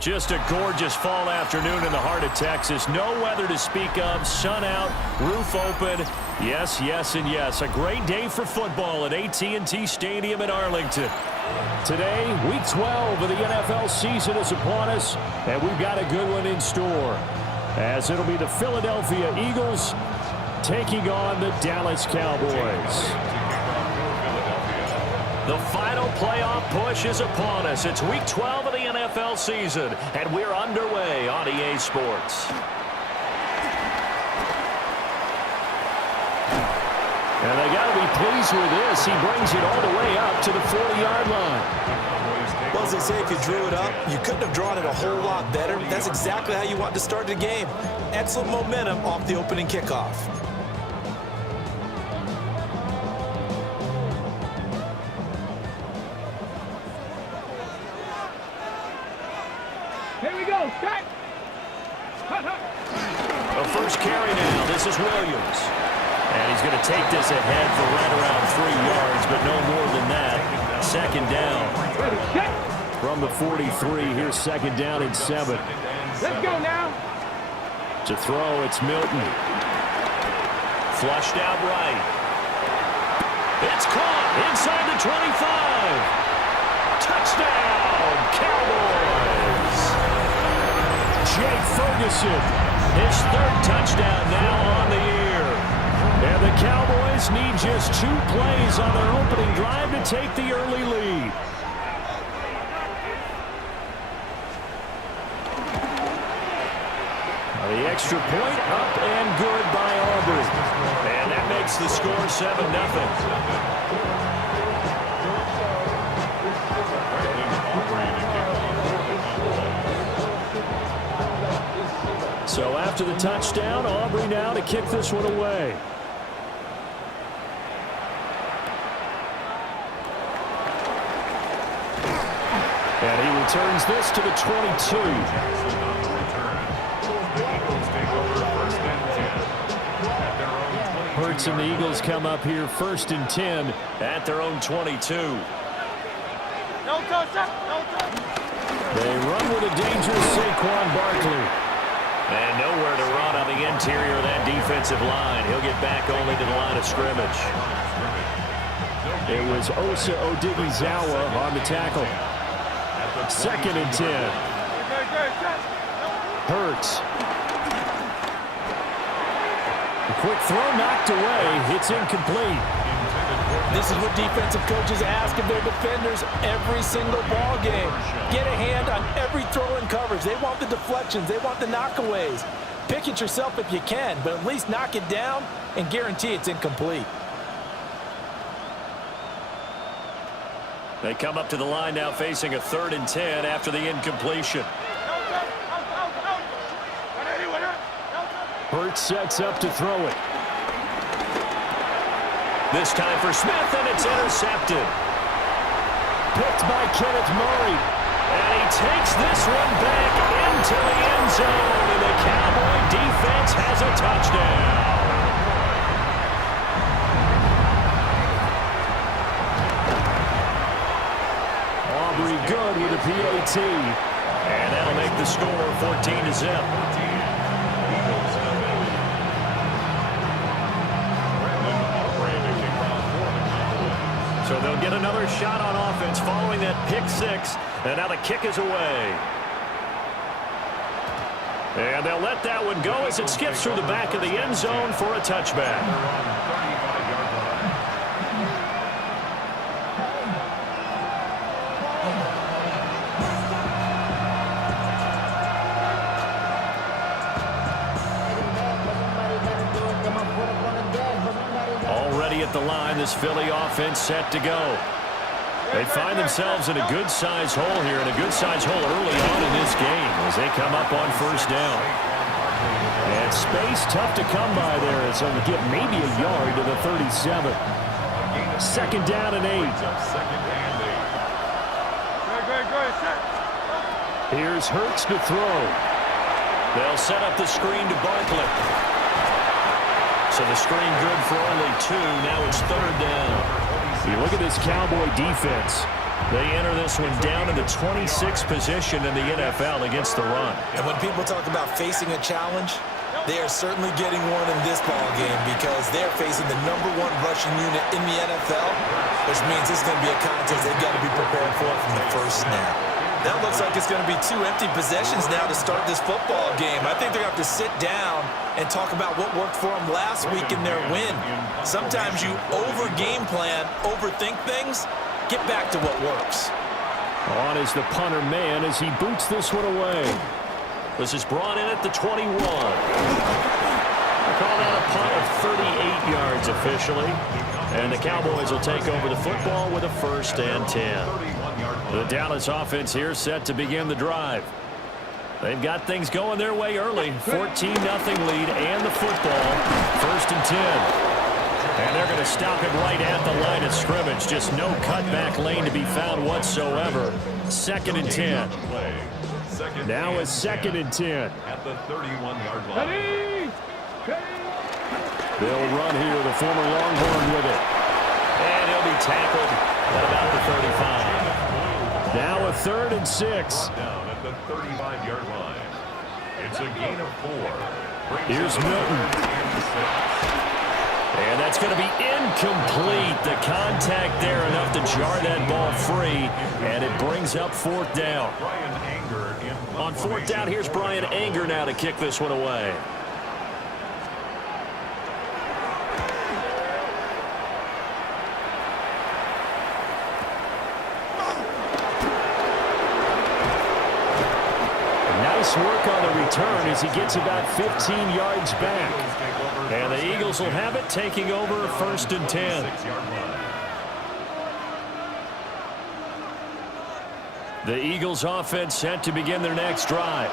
Just a gorgeous fall afternoon in the heart of Texas. No weather to speak of. Sun out, roof open. Yes, yes, and yes. A great day for football at AT&T Stadium in Arlington. Today, Week 12 of the NFL season is upon us, and we've got a good one in store, as it'll be the Philadelphia Eagles taking on the Dallas Cowboys. The final playoff push is upon us. It's Week 12 of the NFL season, and we're underway on EA Sports. And they got to be pleased with this. He brings it all the way up to the 40-yard line. Well, as they say, if you drew it up, you couldn't have drawn it a whole lot better. That's exactly how you want to start the game. Excellent momentum off the opening kickoff. Here we go, start. The first carry now. This is Williams. And he's going to take this ahead for right around 3 yards, but no more than that. Second down. From the 43, here's second down and 7. Let's go now. To throw, it's Milton. Flushed out right. It's caught inside the 25. Touchdown, Cowboys. Jake Ferguson, his third touchdown now on the year. And the Cowboys need just 2 plays on their opening drive to take the early lead. The extra point up and good by Aubrey. And that makes the score 7-0. So after the touchdown, Aubrey now to kick this one away. And he returns this to the 22. Hurts and the Eagles come up here 1st and 10 at their own 22. No touch, no touch. They run with a dangerous Saquon Barkley. And nowhere to run on the interior of that defensive line. He'll get back only to the line of scrimmage. It was Osa Odighizuwa on the tackle. 2nd and 10. Hurts. A quick throw knocked away. It's incomplete. This is what defensive coaches ask of their defenders every single ball game. Get a hand on every throw in coverage. They want the deflections. They want the knockaways. Pick it yourself if you can, but at least knock it down and guarantee it's incomplete. They come up to the line now facing a 3rd and 10 after the incompletion. Hurts sets up to throw it. This time for Smith, and it's intercepted. Picked by Kenneth Murray. And he takes this one back into the end zone, and the Cowboy defense has a touchdown. Aubrey good with a PAT. And that'll make the score 14-0. So they'll get another shot on offense following that pick 6. And now the kick is away. And they'll let that one go as it skips through the back of the end zone for a touchback. Already at the line, this Philly offense set to go. They find themselves in a good-sized hole here, and a good-sized hole early on in this game as they come up on 1st down. And space tough to come by there as they'll get maybe a yard to the 37. 2nd down and 8. Here's Hurts to throw. They'll set up the screen to Barkley. So the screen good for only 2. Now it's 3rd down. You look at this Cowboy defense. They enter this one down in the 26th position in the NFL against the run. And when people talk about facing a challenge, they are certainly getting one in this ball game because they're facing the #1 rushing unit in the NFL, which means it's going to be a contest they've got to be prepared for from the first snap. That looks like it's going to be 2 empty possessions now to start this football game. I think they're going to have to sit down and talk about what worked for them last week in their win. Sometimes you over-game plan, overthink things. Get back to what works. On is the punter man as he boots this one away. This is brought in at the 21. They call that a punt of 38 yards officially. And the Cowboys will take over the football with a 1st and 10. The Dallas offense here set to begin the drive. They've got things going their way early. 14-0 lead and the football. 1st and 10. And they're going to stop him right at the line of scrimmage. Just no cutback lane to be found whatsoever. 2nd and 10. Now it's 2nd and 10. At the 31-yard line. They'll run here, the former Longhorn with it. And he'll be tackled at about the 35. Now a 3rd and 6. Down at the 35-yard line. It's a gain of 4. Here's Milton. And that's going to be incomplete. The contact there enough to jar that ball free. And it brings up 4th down. On 4th down, here's Brian Anger now to kick this one away. Nice work on the return as he gets about 15 yards back. And the Eagles will have it, taking over 1st and 10. The Eagles offense set to begin their next drive.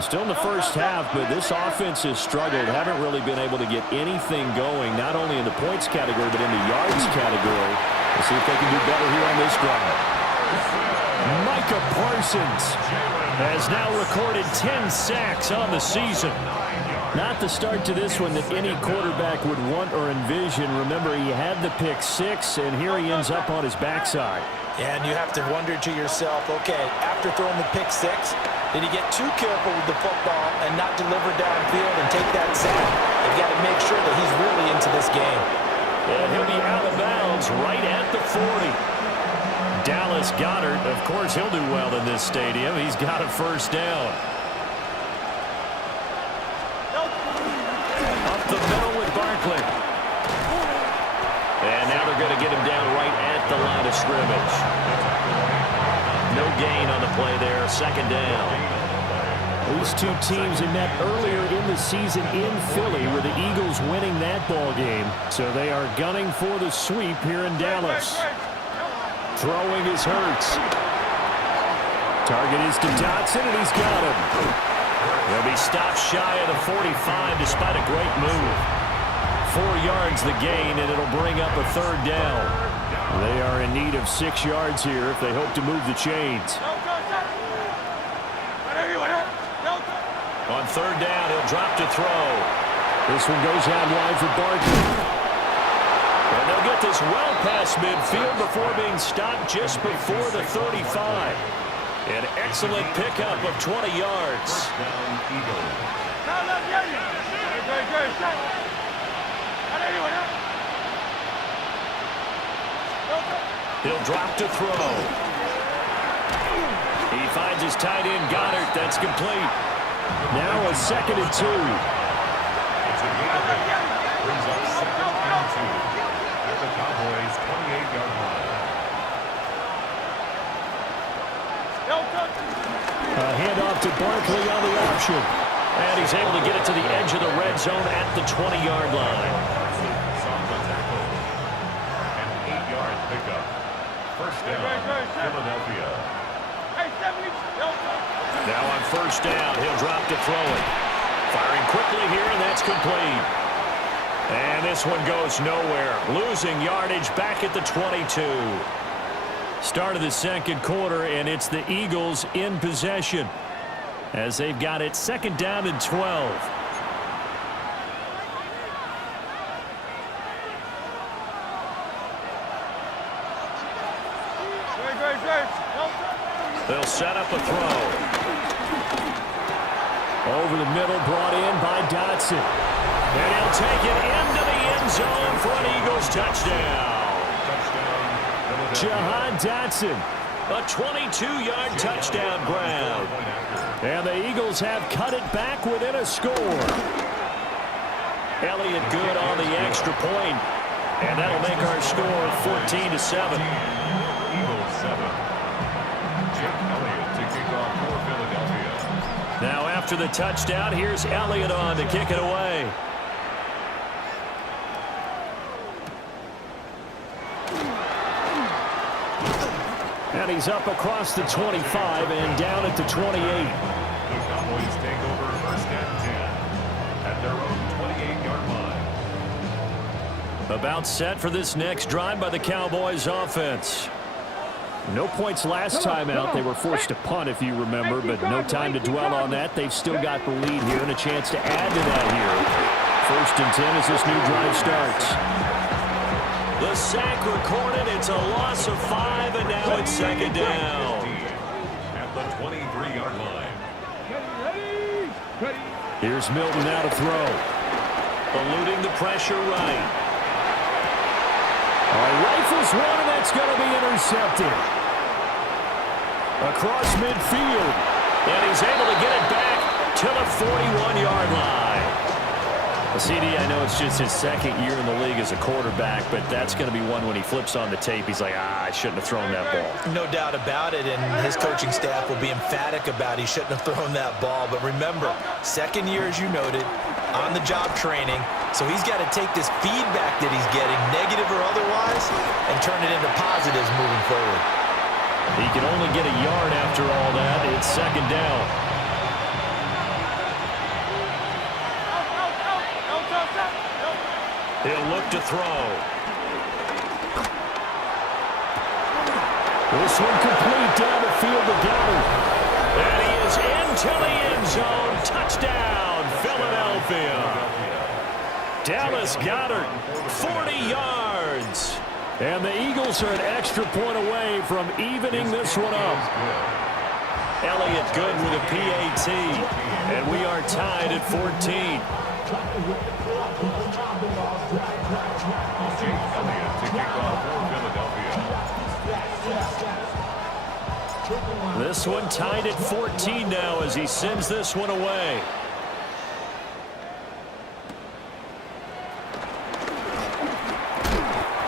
Still in the first half, but this offense has struggled. Haven't really been able to get anything going, not only in the points category, but in the yards category. We'll see if they can do better here on this drive. Micah Parsons has now recorded 10 sacks on the season. Not the start to this one that any quarterback would want or envision. Remember, he had the pick 6, and here he ends up on his backside. And you have to wonder to yourself, okay, after throwing the pick 6, did he get too careful with the football and not deliver downfield and take that sack? You've got to make sure that he's really into this game. And he'll be out of bounds right at the 40. Dallas Goedert, of course, he'll do well in this stadium. He's got a 1st down. Up the middle with Barkley. And now they're going to get him down right at the line of scrimmage. No gain on the play there. 2nd down. These two teams had met earlier in the season in Philly with the Eagles winning that ball game. So they are gunning for the sweep here in Dallas. Throwing is Hurts. Target is to Dotson, and he's got him. He'll be stopped shy of the 45 despite a great move. 4 yards the gain, and it'll bring up a 3rd down. They are in need of 6 yards here if they hope to move the chains. On 3rd down, he'll drop to throw. This one goes out wide for Barkley. And they'll get this well past midfield before being stopped just before the 35. An excellent pickup of 20 yards. He'll drop to throw. He finds his tight end, Goddard. That's complete. Now a 2nd and 2. Brings up 2nd and 2 at the Cowboys' 28-yard line. A handoff to Barkley on the option. And he's able to get it to the edge of the red zone at the 20-yard line. Saw the tackle. An 8-yard pickup. 1st down, Philadelphia. Now on 1st down, he'll drop to throw it. Firing quickly here, and that's complete. And this one goes nowhere. Losing yardage back at the 22. Start of the 2nd quarter, and it's the Eagles in possession as they've got it 2nd down and 12. They'll set up a throw. Over the middle, brought in by Dotson. And he'll take it into the end zone for an Eagles touchdown. Jahan Dotson, a 22-yard touchdown grab. And the Eagles have cut it back within a score. Elliott good on the extra point. And that'll make our score 14-7. Eagles 7. Jake Elliott to kick off for Philadelphia. Now after the touchdown, here's Elliott on to kick it away. And he's up across the 25 and down at the 28. The Cowboys take over first and 10 at their own 28-yard line. About set for this next drive by the Cowboys offense. No points last time out. They were forced to punt, if you remember, but no time to dwell on that. They've still got the lead here and a chance to add to that here. First and 10 as this new drive starts. The sack recorded. It's a loss of 5, and now it's second down. At the 23-yard line. Here's Milton now to throw. Eluding the pressure right. Rifles one, and that's going to be intercepted. Across midfield. And he's able to get it back to the 41-yard line. CD, I know it's just his second year in the league as a quarterback, but that's going to be one when he flips on the tape. He's like, I shouldn't have thrown that ball. No doubt about it, and his coaching staff will be emphatic about he shouldn't have thrown that ball. But remember, second year, as you noted, on-the-job training, so he's got to take this feedback that he's getting, negative or otherwise, and turn it into positives moving forward. He can only get a yard after all that. It's second down. He'll look to throw. This one complete down the field to Goddard. And he is into the end zone. Touchdown, Philadelphia. Dallas Goedert, 40 yards. And the Eagles are an extra point away from evening this one up. Elliott good with a PAT. And we are tied at 14. Jake Elliott to kick off for Philadelphia. This one tied at 14 now as he sends this one away.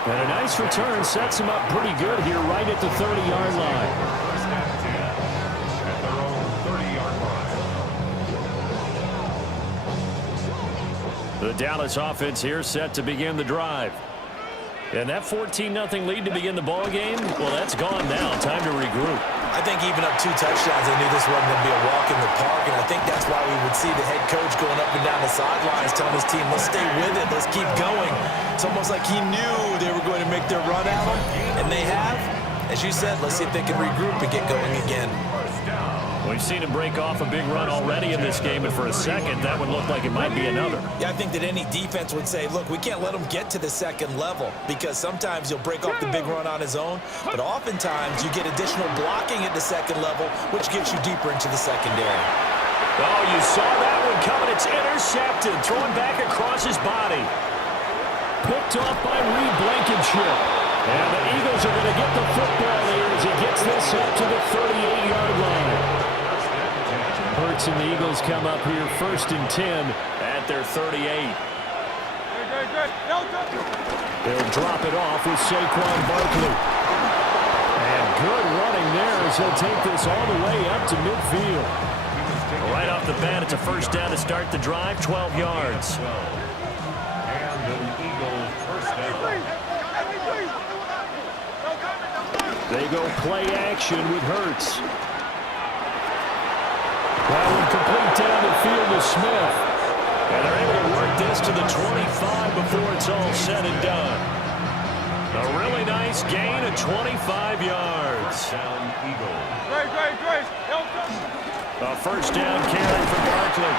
And a nice return sets him up pretty good here right at the 30-yard line. First and 10 at their own 30-yard line. The Dallas offense here set to begin the drive. And that 14-0 lead to begin the ball game, well, that's gone now. Time to regroup. I think even up 2 touchdowns, they knew this wasn't going to be a walk in the park, and I think that's why we would see the head coach going up and down the sidelines telling his team, let's stay with it, let's keep going. It's almost like he knew they were going to make their run at him, and they have. As you said, let's see if they can regroup and get going again. We've seen him break off a big run already in this game, and for a second, that would look like it might be another. Yeah, I think that any defense would say, look, we can't let him get to the second level because sometimes he'll break off the big run on his own, but oftentimes you get additional blocking at the second level, which gets you deeper into the secondary. Oh, you saw that one coming. It's intercepted, thrown back across his body. Picked off by Reed Blankenship. And the Eagles are going to get the football here as he gets this up to the 38-yard line. Hurts and the Eagles come up here first and 10 at their 38. They'll drop it off with Saquon Barkley. And good running there as he'll take this all the way up to midfield. Right off the bat, it's a first down to start the drive, 12 yards. And the Eagles first down. They go play action with Hurts. That one complete down the field to Smith. And they're able to work this to the 25 before it's all said and done. A really nice gain of 25 yards. Down Eagles. A first down carry for Barkley.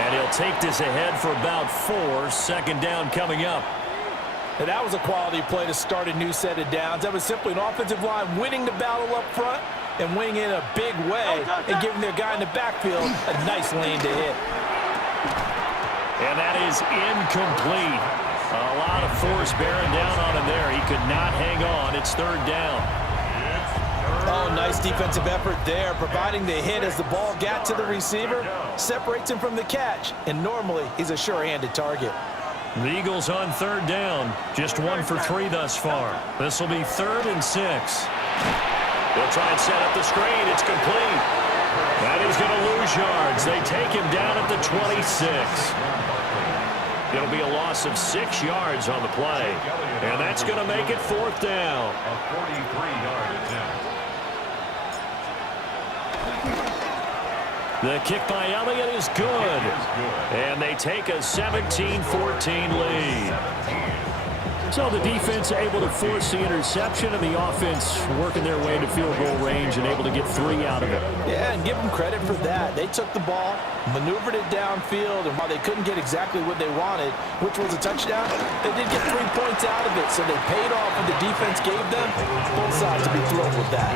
And he'll take this ahead for about 4. Second down coming up. Now, that was a quality play to start a new set of downs. That was simply an offensive line winning the battle up front and winning in a big way and giving their guy in the backfield a nice lane to hit. And that is incomplete. A lot of force bearing down on him there. He could not hang on. It's third down. Oh, nice defensive effort there, providing the hit as the ball got to the receiver, separates him from the catch, and normally he's a sure-handed target. The Eagles on third down. Just 1 for 3 thus far. This will be 3rd and 6. They'll try and set up the screen. It's complete. That is going to lose yards. They take him down at the 26. It'll be a loss of 6 yards on the play. And that's going to make it 4th down. A 43-yard attempt. The kick by Elliott is good. And they take a 17-14 lead. So the defense able to force the interception, and the offense working their way into field goal range and able to get 3 out of it. Yeah, and give them credit for that. They took the ball, maneuvered it downfield, and while they couldn't get exactly what they wanted, which was a touchdown, they did get 3 points out of it, so they paid off what the defense gave them. Both sides to be thrilled with that.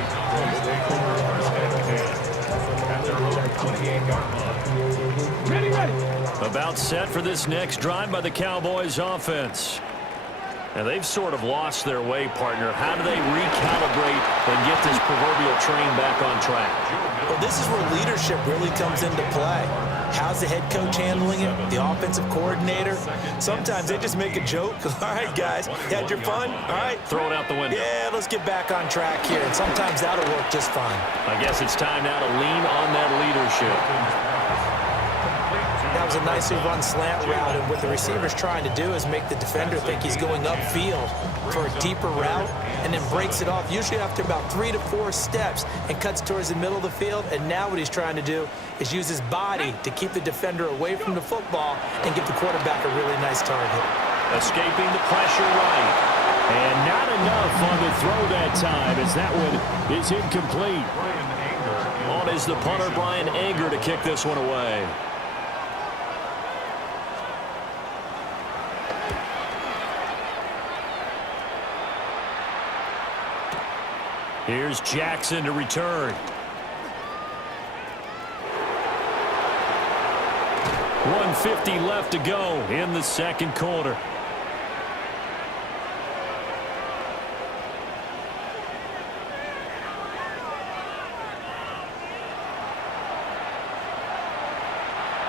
About set for this next drive by the Cowboys offense. And they've sort of lost their way, partner. How do they recalibrate and get this proverbial train back on track? Well, this is where leadership really comes into play. How's the head coach handling it? The offensive coordinator? Sometimes they just make a joke. All right, guys, you had your fun? All right. Throw it out the window. Yeah, let's get back on track here. And sometimes that'll work just fine. I guess it's time now to lean on that leadership. That was a nicely run slant route, and what the receiver's trying to do is make the defender think he's going upfield for a deeper route, and then breaks it off, usually after about 3 to 4 steps, and cuts towards the middle of the field. And now what he's trying to do is use his body to keep the defender away from the football and give the quarterback a really nice target. Escaping the pressure right. And not enough on the throw that time, as that one is incomplete. On is the punter, Brian Anger, to kick this one away. Here's Jackson to return. 1:50 left to go in the second quarter.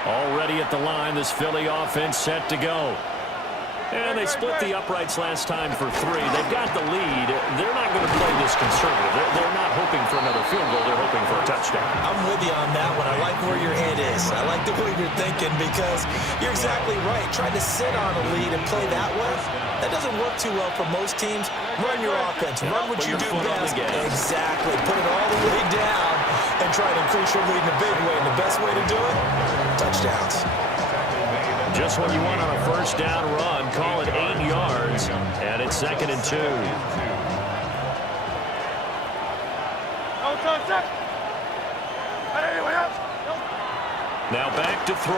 Already at the line, this Philly offense set to go. And they split the uprights last time for 3. They've got the lead. They're not going to play this conservative. They're not hoping for another field goal. They're hoping for a touchdown. I'm with you on that one. I like where your head is. I like the way you're thinking, because you're exactly right. Trying to sit on a lead and play that way, that doesn't work too well for most teams. Run your offense. Run what you do best. Exactly. Put it all the way down and try to increase your lead in a big way. And the best way to do it, touchdowns. Just when you want on a first down run, call it 8 yards, and it's 2nd and 2. Now back to throw,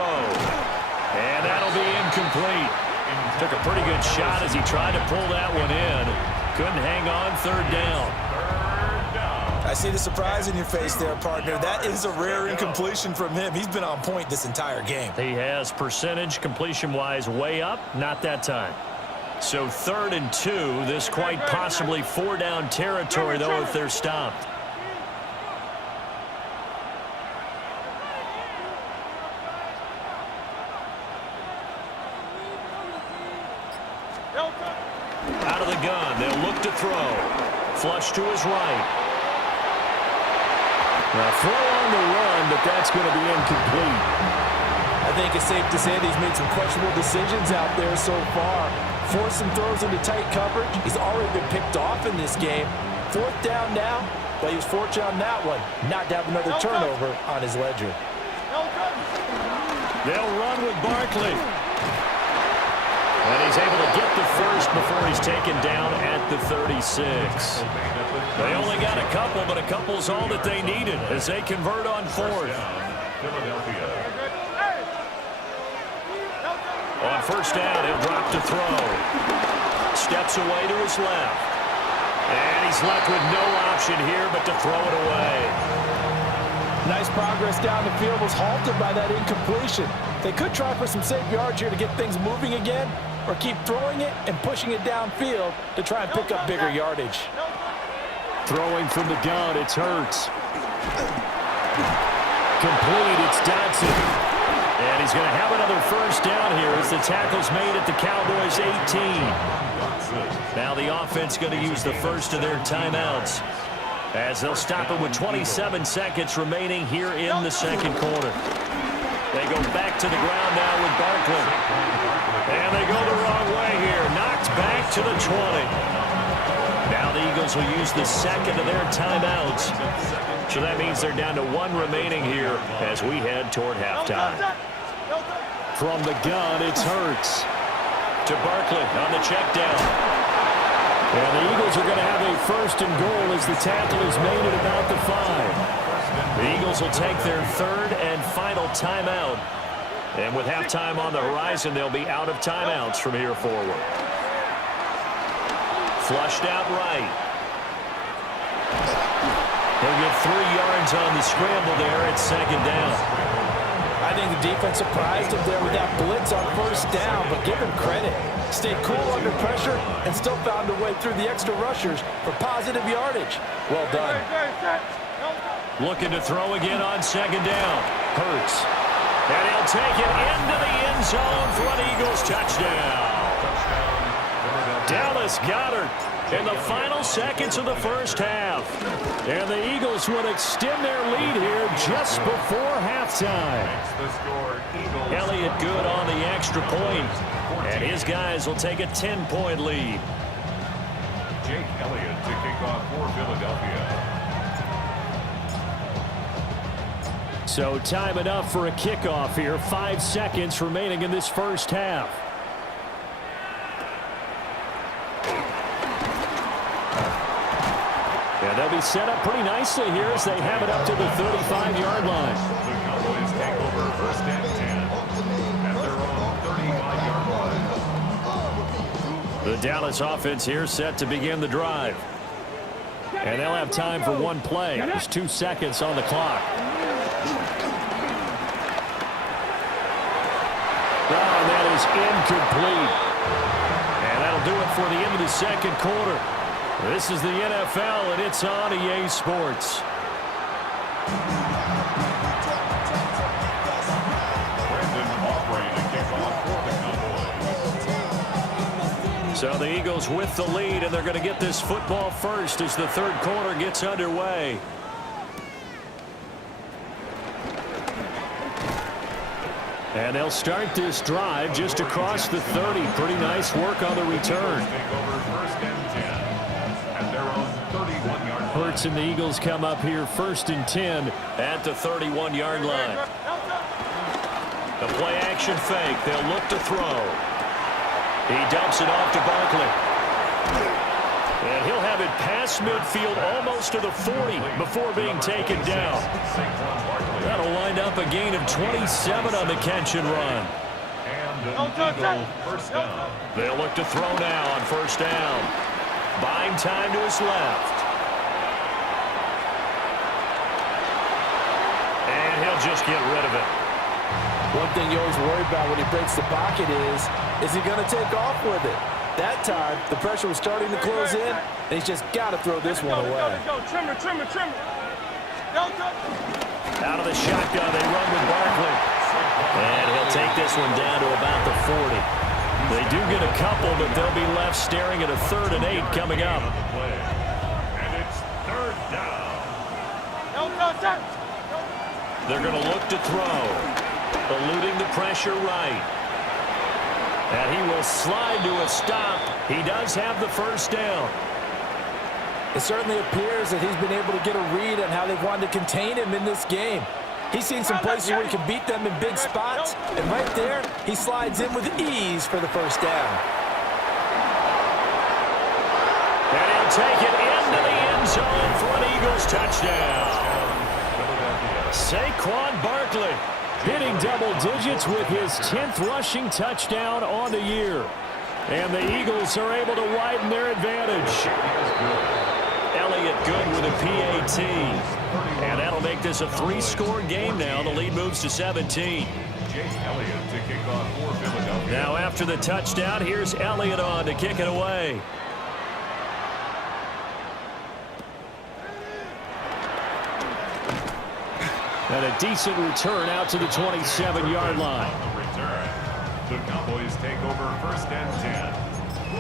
and that'll be incomplete. Took a pretty good shot as he tried to pull that one in. Couldn't hang on, 3rd down. I see the surprise in your face there, partner. That is a rare incompletion from him. He's been on point this entire game. He has percentage completion-wise way up, not that time. So 3rd and 2, this quite possibly 4-down territory, though, if they're stopped. Out of the gun, they'll look to throw. Flush to his right. Now, throw on the run, but that's going to be incomplete. I think it's safe to say that he's made some questionable decisions out there so far. Forced some throws into tight coverage. He's already been picked off in this game. 4th down now, but he was fortunate on that one, not to have another turnover on his ledger. They'll run with Barkley. And he's able to get the first before he's taken down at the 36. They only got a couple, but a couple's all that they needed as they convert on 4th. On 1st down, he'll drop to throw. steps away to his left. And he's left with no option here but to throw it away. Nice progress down the field, was halted by that incompletion. They could try for some safe yards here to get things moving again, or keep throwing it and pushing it downfield to try and pick up bigger yardage. Throwing from the gun, it's Hurts. Complete, it's Dodson. And he's going to have another first down here as the tackle's made at the Cowboys' 18. Now the offense going to use the first of their timeouts, as they'll stop it with 27 seconds remaining here in the second quarter. They go back to the ground now with Barkley. And they go the wrong way here. Knocked back to the 20. Now the Eagles will use the second of their timeouts. So that means they're down to one remaining here as we head toward halftime. From the gun, it's Hurts. To Barkley on the check down. And the Eagles are going to have a first and goal as the tackle is made at about the 5. The Eagles will take their third and final timeout. And with halftime on the horizon, they'll be out of timeouts from here forward. Flushed out right. He'll get 3 yards on the scramble there at second down. I think the defense surprised him there with that blitz on first down, but give him credit. Stayed cool under pressure and still found a way through the extra rushers for positive yardage. Well done. Looking to throw again on second down. Hurts. And he'll take it into the end zone for an Eagles touchdown. Dallas Goedert in the final seconds of the first half. And the Eagles would extend their lead here just before halftime. Elliott good on the extra point. And his guys will take a 10-point lead. Jake Elliott to kick off for Philadelphia. So time enough for a kickoff here. 5 seconds remaining in this first half. And they'll be set up pretty nicely here as they have it up to the 35-yard line. The Cowboys take over first and 10 at their own 35-yard line. The Dallas offense here set to begin the drive. And they'll have time for one play. There's 2 seconds on the clock. And that is incomplete. And that'll do it for the end of the second quarter. This is the NFL, and it's on EA Sports. Brandon Aubrey to kick off for the Cowboys. So the Eagles with the lead, and they're going to get this football first as the third quarter gets underway. And they'll start this drive just across the 30. Pretty nice work on the return. Take over first and 10 at their own 31-yard line. Hurts and the Eagles come up here first and 10 at the 31-yard line. The play action fake. They'll look to throw. He dumps it off to Barkley. And he'll have it past midfield almost to the 40 before being taken down. That'll wind up a gain of 27 on the catch and run. And an Eagle first down. They'll look to throw now on first down. Buying time to his left. And he'll just get rid of it. One thing you always worry about when he breaks the pocket is he going to take off with it? That time, the pressure was starting to close in, and he's just got to throw this one away. Trimmer. Out of the shotgun, they run with Barkley. And he'll take this one down to about the 40. They do get a couple, but they'll be left staring at a 3rd and 8 coming up. And it's third down. They're going to look to throw. Eluding the pressure right. And he will slide to a stop. He does have the first down. It certainly appears that he's been able to get a read on how they've wanted to contain him in this game. He's seen some places where he can beat them in big spots, and right there, he slides in with ease for the first down. And he'll take it into the end zone for an Eagles touchdown. Saquon Barkley hitting double digits with his 10th rushing touchdown on the year. And the Eagles are able to widen their advantage. Elliott good with a PAT. And that'll make this a 3-score game now. The lead moves to 17. Elliott to kick off for Philadelphia. Now after the touchdown, here's Elliott on to kick it away. And a decent return out to the 27-yard line. On the return, the Cowboys take over 1st and 10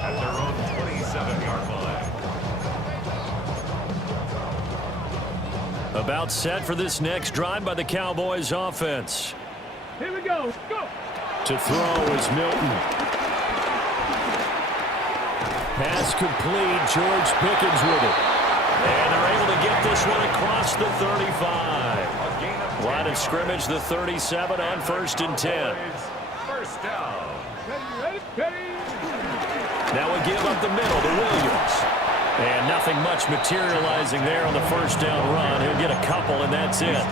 at their own 27-yard line. About set for this next drive by the Cowboys offense. Here we go. Go. To throw is Milton. Pass complete. George Pickens with it. And they're able to get this one across the 35. Line of scrimmage, the 37 on 1st and 10. First down. Ready. Now we give up the middle to Williams. And nothing much materializing there on the first down run. He'll get a couple, and that's it.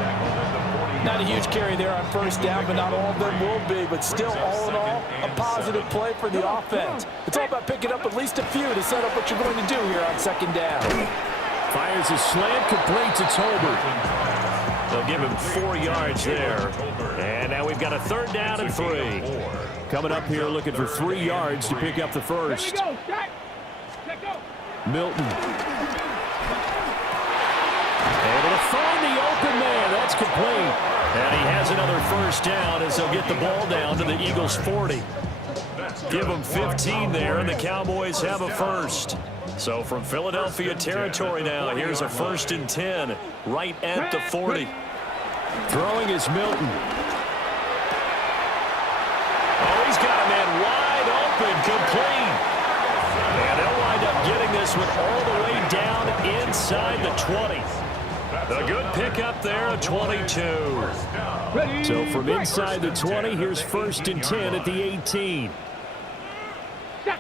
Not a huge carry there on 1st down, but not all of them will be. But still, all in all, a positive play for the offense. It's all about picking up at least a few to set up what you're going to do here on 2nd down. Fires a slant complete to Tolbert. They'll give him 4 yards there. And now we've got a 3rd down and 3. Coming up here looking for 3 yards to pick up the first. Go. Jack. Go. Milton. Able to find the open man. That's complete. And he has another 1st down as they'll get the ball down to the Eagles' 40. Give them 15 there, and the Cowboys have a first. So from Philadelphia territory now, here's a 1st and 10 right at the 40. Throwing is Milton. Oh, he's got a man wide open, complete. And they'll wind up getting this one all the way down inside the 20. A good pickup there, a 22. So from inside the 20, here's 1st and 10 at the 18. They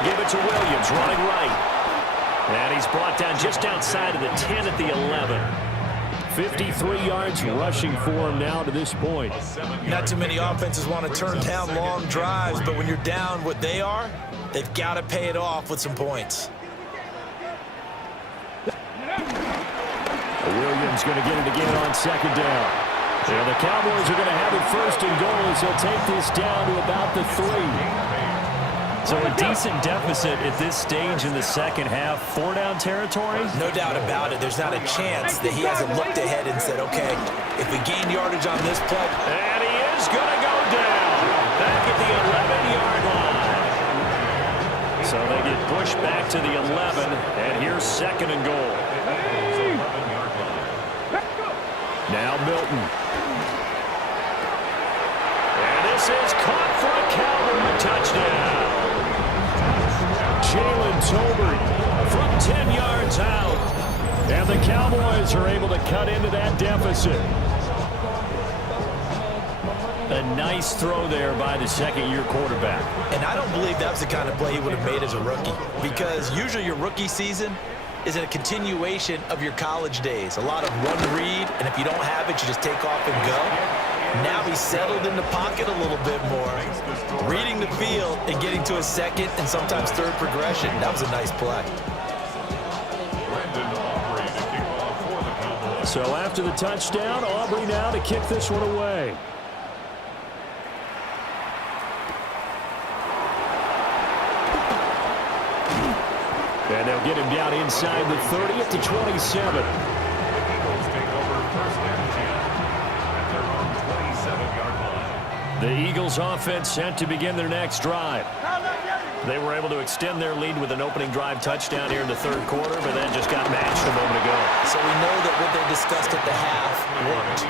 give it to Williams, running right. And he's brought down just outside of the 10 at the 11. 53 yards rushing for him now to this point. Not too many offenses want to turn down long drives, but when you're down what they are, they've got to pay it off with some points. Williams going to get it again on 2nd down. And the Cowboys are going to have it 1st and goal as they'll take this down to about the 3. So a decent deficit at this stage in the second half. 4-down territory? No doubt about it. There's not a chance that he hasn't looked ahead and said, okay, if we gain yardage on this play. And he is going to go down back at the 11-yard line. So they get pushed back to the 11, and here's 2nd and goal. Now Milton. And this is caught for a Cowboy touchdown. Jalen Tolbert from 10 yards out. And the Cowboys are able to cut into that deficit. A nice throw there by the 2nd-year quarterback. And I don't believe that was the kind of play he would have made as a rookie, because usually your rookie season is a continuation of your college days. A lot of one read, and if you don't have it, you just take off and go. Now he's settled in the pocket a little bit more, reading the field and getting to a 2nd and sometimes 3rd progression. That was a nice play. So after the touchdown, Aubrey now to kick this one away. And they'll get him down inside the 30 at the 27. The Eagles offense set to begin their next drive. They were able to extend their lead with an opening drive touchdown here in the 3rd quarter, but then just got matched a moment ago. So we know that what they discussed at the half worked.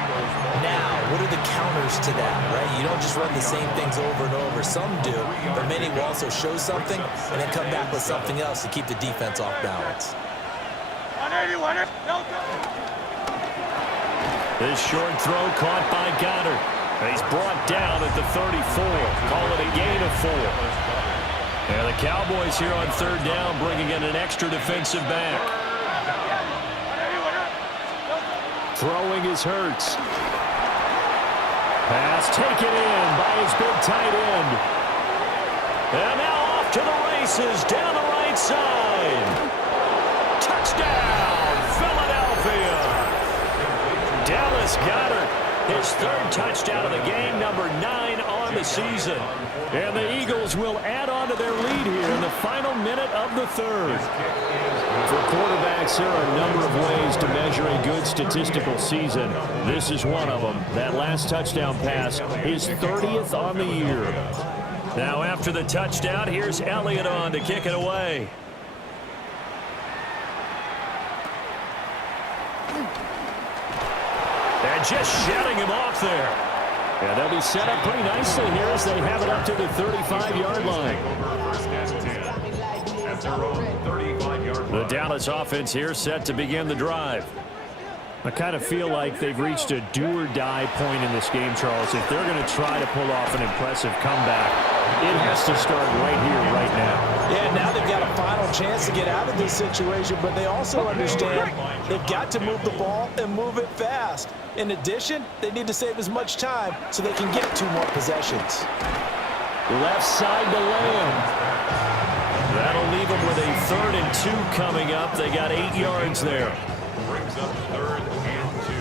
Now, what are the counters to that, right? You don't just run the same things over and over. Some do, but many will also show something and then come back with something else to keep the defense off balance. 180. This short throw caught by Goddard. He's brought down at the 34. Call it a gain of 4. And the Cowboys here on 3rd down bringing in an extra defensive back. Throwing is Hurts. Pass taken in by his big tight end. And now off to the races down the right side. Touchdown, Philadelphia. Dallas Goedert, his third touchdown of the game, number 9 on the season. And the Eagles will add on to their lead here in the final minute of the third. For quarterbacks, there are a number of ways to measure a good statistical season. This is one of them. That last touchdown pass, his 30th on the year. Now after the touchdown, here's Elliott on to kick it away. And just shutting him off there. And they'll be set up pretty nicely here as they have it up to the 35-yard line. The Dallas offense here set to begin the drive. I kind of feel like they've reached a do-or-die point in this game, Charles. If they're going to try to pull off an impressive comeback, it has to start right here, right now. Yeah, now they've got a final chance to get out of this situation, but they also understand they've got to move the ball and move it fast. In addition, they need to save as much time so they can get 2 more possessions. Left side to Lamb. That'll leave them with a 3rd and 2 coming up. They got 8 yards there. Brings up 3rd and 2.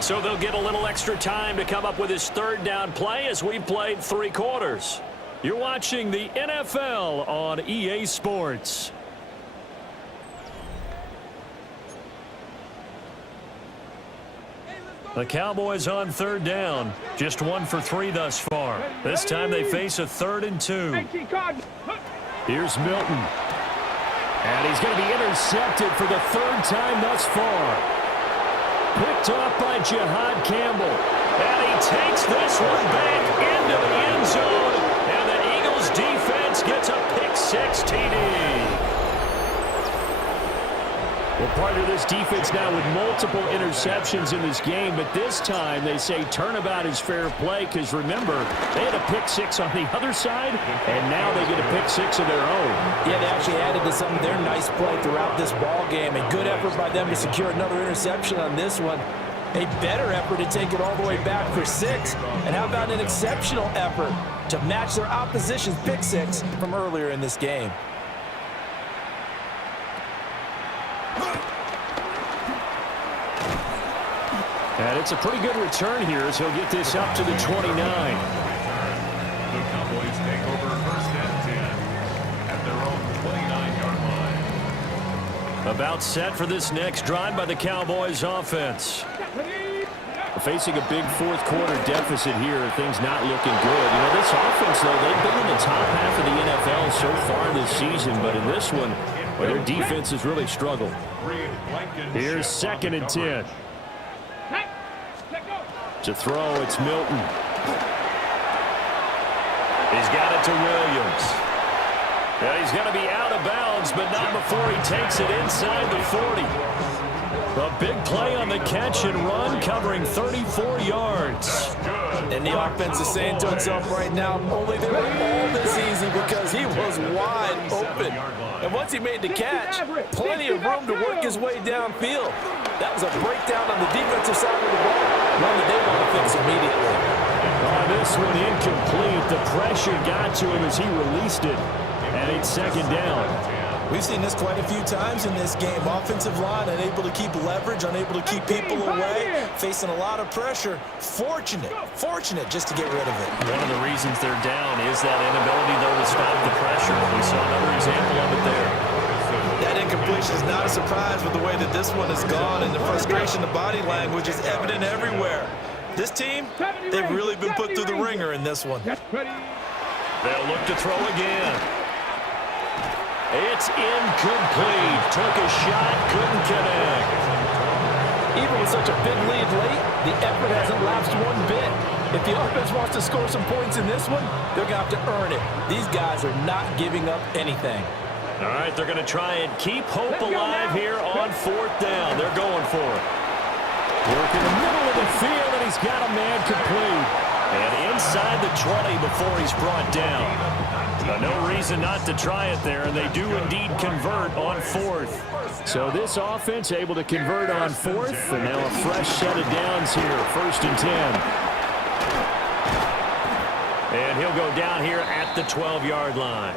So they'll get a little extra time to come up with his 3rd down play as we've played 3 quarters. You're watching the NFL on EA Sports. The Cowboys on 3rd down. Just 1 for 3 thus far. This time they face a 3rd and 2. Here's Milton. And he's going to be intercepted for the 3rd time thus far. Picked off by Jihad Campbell. And he takes this one back into the end zone. And the Eagles defense gets a pick-6 TD. Well, part of this defense now with multiple interceptions in this game, but this time they say turnabout is fair play because, remember, they had a pick-6 on the other side, and now they get a pick-6 of their own. Yeah, they actually added to some of their nice play throughout this ball game. A good effort by them to secure another interception on this one. A better effort to take it all the way back for 6. And how about an exceptional effort to match their opposition's pick-6 from earlier in this game? And it's a pretty good return here as he'll get this up to the 29. The Cowboys take over 1st and 10 at their own 29-yard line. About set for this next drive by the Cowboys offense. Facing a big 4th quarter deficit here, things not looking good. You know, this offense, though, they've been in the top half of the NFL so far this season, but in this one, well, their defense has really struggled. Here's 2nd and 10. To throw, it's Milton. He's got it to Williams. And he's going to be out of bounds, but not before he takes it inside the 40. A big play on the catch and run, covering 34 yards. And the offense is saying to itself right now, only they were all this easy because he was wide open. And once he made the catch, plenty of room to work his way downfield. That was a breakdown on the defensive side of the ball, one that they want to fix immediately. This one incomplete. The pressure got to him as he released it. And it's 2nd down. We've seen this quite a few times in this game. Offensive line unable to keep leverage, unable to keep people away, facing a lot of pressure. Fortunate just to get rid of it. One of the reasons they're down is that inability, though, to stop the pressure. We saw another example of it there. That incompletion is not a surprise with the way that this one has gone, and the frustration, the body language is evident everywhere. This team, they've really been put through the ringer in this one. They'll look to throw again. It's incomplete. Took a shot, couldn't connect. Even with such a big lead late, the effort hasn't lapsed one bit. If the offense wants to score some points in this one, they're going to have to earn it. These guys are not giving up anything. All right, they're going to try and keep hope alive here on 4th down. They're going for it. Work in the middle of the field, and he's got a man complete. And inside the 20 before he's brought down. No reason not to try it there, and they do indeed convert on fourth. So this offense able to convert on fourth, and now a fresh set of downs here, 1st and 10. And he'll go down here at the 12-yard line.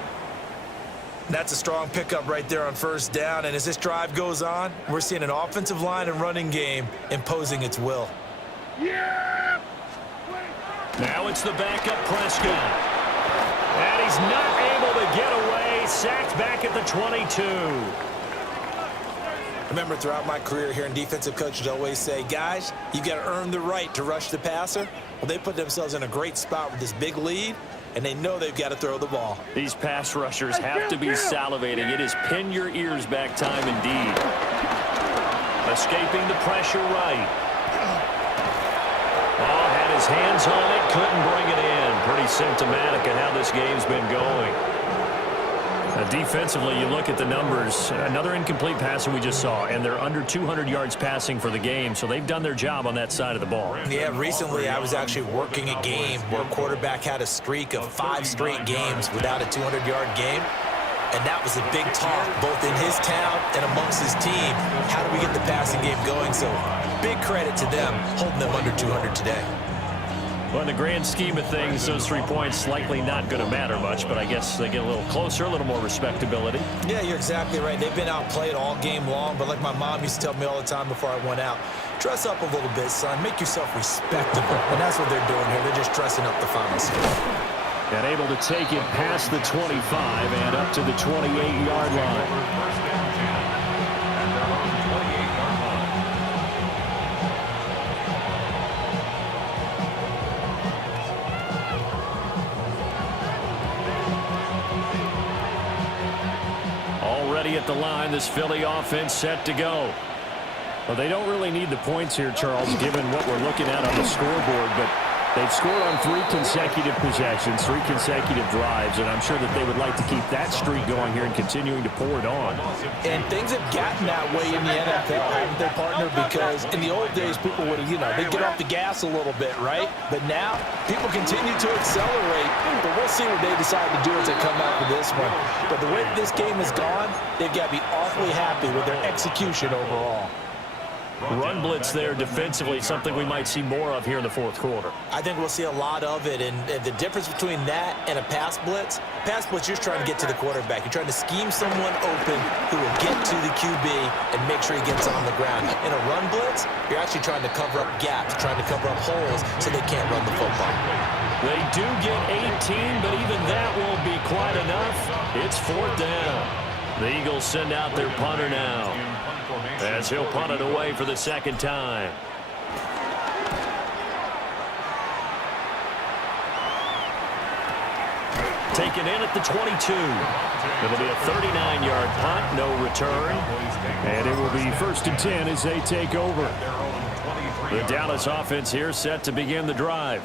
That's a strong pickup right there on 1st down, and as this drive goes on, we're seeing an offensive line and running game imposing its will. Yeah! Now it's the backup Prescott. And he's not able to get away. Sacked back at the 22. Remember, throughout my career here in defensive coaches always say, guys, you've got to earn the right to rush the passer. Well, they put themselves in a great spot with this big lead, and they know they've got to throw the ball. These pass rushers have to be salivating. It is pin your ears back time indeed. Escaping the pressure right. Oh, had his hands on it, couldn't bring it in. Pretty symptomatic of how this game's been going. Defensively, you look at the numbers. Another incomplete pass that we just saw, and they're under 200 yards passing for the game, so they've done their job on that side of the ball. Yeah, recently I was actually working a game where a quarterback had a streak of 5 straight games without a 200-yard game, and that was a big talk both in his town and amongst his team. How do we get the passing game going? So big credit to them holding them under 200 today. Well, in the grand scheme of things, those 3 points likely not going to matter much, but I guess they get a little closer, a little more respectability. Yeah, you're exactly right. They've been outplayed all game long, but like my mom used to tell me all the time before I went out, dress up a little bit, son. Make yourself respectable. And that's what they're doing here. They're just dressing up the final score. And able to take it past the 25 and up to the 28-yard line. At the line, this Philly offense set to go. Well, they don't really need the points here, Charles, given what we're looking at on the scoreboard, but they've scored on 3 consecutive possessions, 3 consecutive drives, and I'm sure that they would like to keep that streak going here and continuing to pour it on. And things have gotten that way in the NFL, haven't they, partner? Because in the old days, people would, they'd get off the gas a little bit, right? But now, people continue to accelerate, but we'll see what they decide to do as they come out for this one. But the way this game has gone, they've got to be awfully happy with their execution overall. Run blitz there defensively, something we might see more of here in the 4th quarter. I think we'll see a lot of it, and the difference between that and a pass blitz, you're just trying to get to the quarterback. You're trying to scheme someone open who will get to the QB and make sure he gets on the ground. In a run blitz, you're actually trying to cover up gaps, trying to cover up holes so they can't run the football. They do get 18, but even that won't be quite enough. It's 4th down. The Eagles send out their punter now, as he'll punt it away for the 2nd time. Taken in at the 22. It'll be a 39-yard punt, no return. And it will be 1st and 10 as they take over. The Dallas offense here set to begin the drive.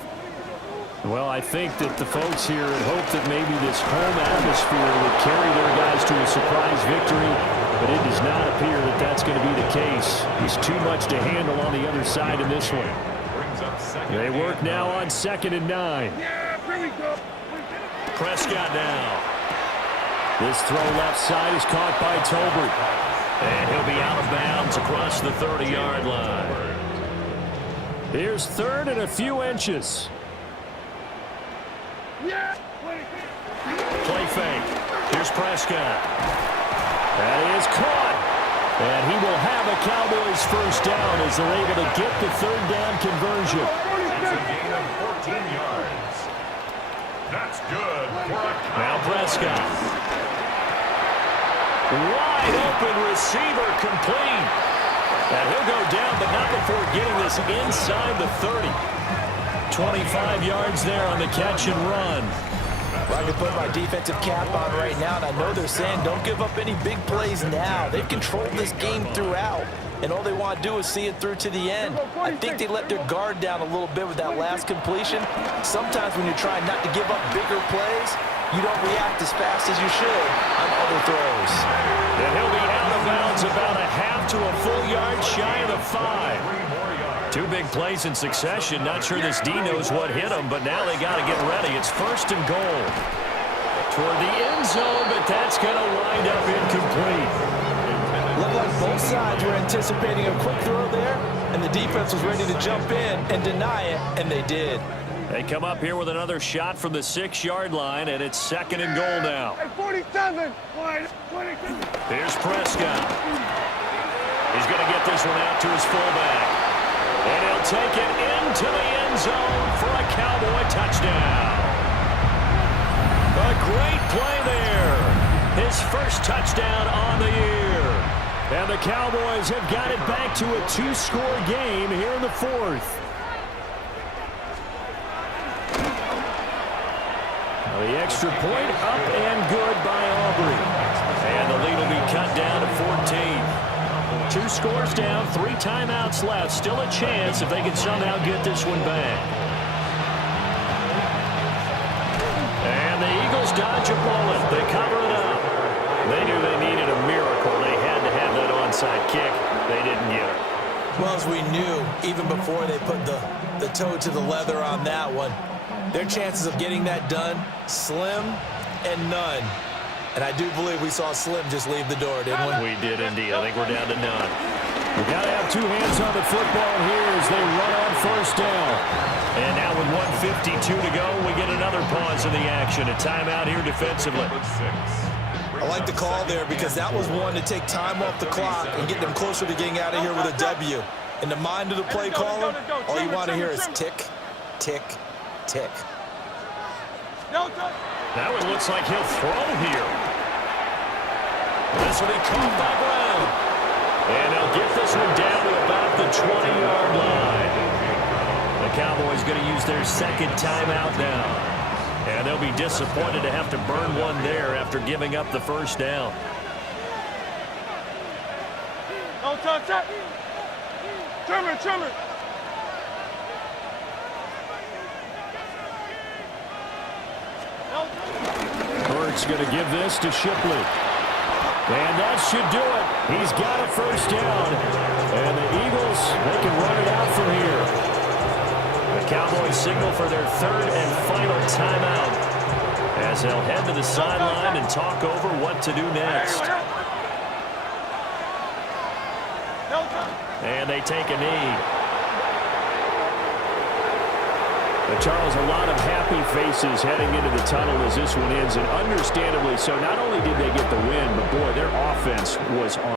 Well, I think that the folks here had hoped that maybe this home atmosphere would carry their guys to a surprise victory, but it does not appear that that's going to be the case. There's too much to handle on the other side in this one. They work now on 2nd and 9. Yeah, here we go. Prescott now. This throw left side is caught by Tolbert. And he'll be out of bounds across the 30-yard line. Here's 3rd and a few inches. Yeah. Play fake. Here's Prescott. That is caught. And he will have a Cowboys 1st down as they're able to get the 3rd down conversion. That's a gain of 14 yards. That's good. Now Prescott. Wide open receiver complete. And he'll go down, but not before getting this inside the 30. 25 yards there on the catch and run. Well, I can put my defensive cap on right now, and I know they're saying don't give up any big plays now. They've controlled this game throughout, and all they want to do is see it through to the end. I think they let their guard down a little bit with that last completion. Sometimes when you're trying not to give up bigger plays, you don't react as fast as you should on other throws. And he'll be out of bounds about a half to a full yard shy of the 5. 2 big plays in succession. Not sure this D knows what hit him, but now they got to get ready. It's 1st and goal. toward the end zone, but that's going to wind up incomplete. Looked like both sides were anticipating a quick throw there, and the defense was ready to jump in and deny it, and they did. They come up here with another shot from the 6-yard line, and it's 2nd and goal now. At 47. 47. Here's Prescott. He's going to get this one out to his fullback. And he'll take it into the end zone for a Cowboy touchdown. A great play there. His first touchdown on the year. And the Cowboys have got it back to a 2-score game here in the 4th. The extra point up and good by Aubrey. And the lead will be cut down to 14. 2 scores down, 3 timeouts left. Still a chance if they can somehow get this one back. And the Eagles dodge a bullet. They cover it up. They knew they needed a miracle. They had to have that onside kick. They didn't get it. Well, as we knew, even before they put the toe to the leather on that one, their chances of getting that done, slim and none. And I do believe we saw Slim just leave the door, didn't we? We did indeed. I think we're down to none. We've got to have 2 hands on the football here as they run on 1st down. And now with 1:52 to go, we get another pause in the action. A timeout here defensively. I like the call there because that was one to take time off the clock and get them closer to getting out of here with a W. In the mind of the play caller, all you want to hear is tick, tick, tick. That one looks like he'll throw here. This will be caught by Brown. And he'll get this one down to about the 20-yard line. The Cowboys going to use their 2nd timeout now. And they'll be disappointed to have to burn one there after giving up the 1st down. Trimmer. Hurts going to give this to Shipley. And that should do it. He's got a 1st down. And the Eagles, they can run it out from here. The Cowboys signal for their 3rd and final timeout as they'll head to the sideline and talk over what to do next. And they take a knee. Charles, a lot of happy faces heading into the tunnel as this one ends, and understandably so. Not only did they get the win, but boy, their offense was on.